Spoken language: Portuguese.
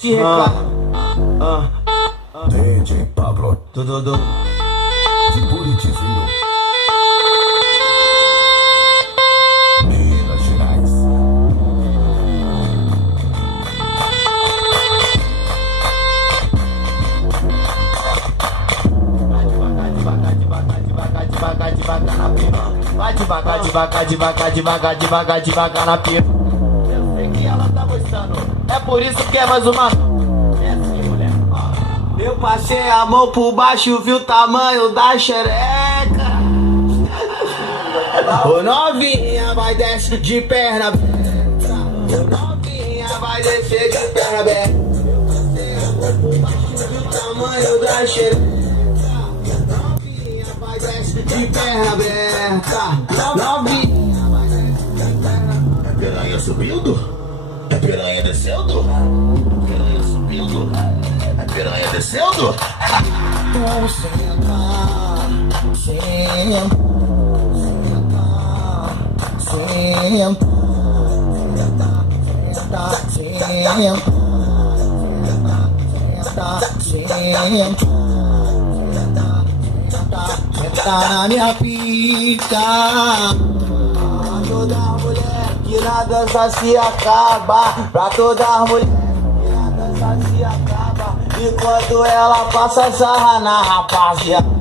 te reclama. DJ Pablo Tudo de Buritizinho, Minas Gerais. Vai devagar na pipa. Eu sei que ela tá gostando, é por isso que é mais uma. É assim, mulher. Eu passei a mão por baixo, vi o tamanho da xereca. Ô novinha vai descer de perna aberta. Ô novinha vai descer de perna aberta. Eu passei a mão por baixo, vi o tamanho da xereca. De perna aberta, novinha. É piranha subindo? É piranha descendo? Piranha subindo? É piranha descendo? Então senta, senta, senta, senta na minha pica. Pra toda mulher que na dança se acaba. Pra toda mulher que na dança se acaba. Enquanto ela passa sarra na rapaziada.